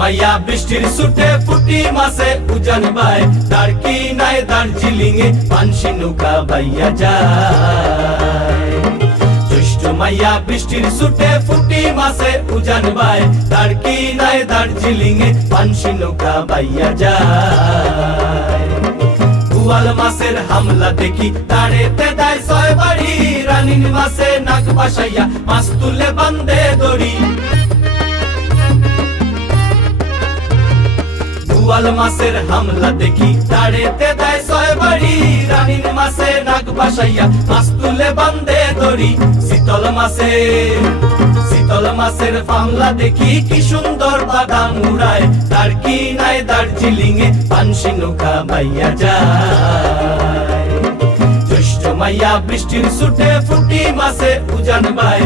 মাইয়া বৃষ্টির সুটে ফুটি মাসে উজান বাই দাঁড়কি নাই দার্জিলিং এ পানসি নৌকা বাইয়া যায় জ্যৈষ্ঠ মাইয়া বৃষ্টির সুটে ফুটি মাসে উজান বাই দাঁড়কি নাই দার্জিলিং এ পানসি নৌকা বাইয়া যায় বুয়াল মাসের হামলা দেখি তাড়েতে দেয় ছয় বাড়ি রানীর মাসে নাক বাসাইয়া মাছ তুলে বান্ধে দড়ি বুয়াল মাসের হামলা দেখি তাড়েতে দেয় ছয় বাড়ি রানীর মাসে নাক বাসাইয়া মাছ তুলে বান্ধে দড়ি শীতল মাসের ফামলা দেখি কি সুন্দর বাদাম উড়ায় দাঁড়কি নাই দার্জিলিং এ পানসি নৌকা বাইয়া যায় জ্যৈষ্ঠ মাইয়া বৃষ্টির সুটে ফুটি মাসে উজান বাই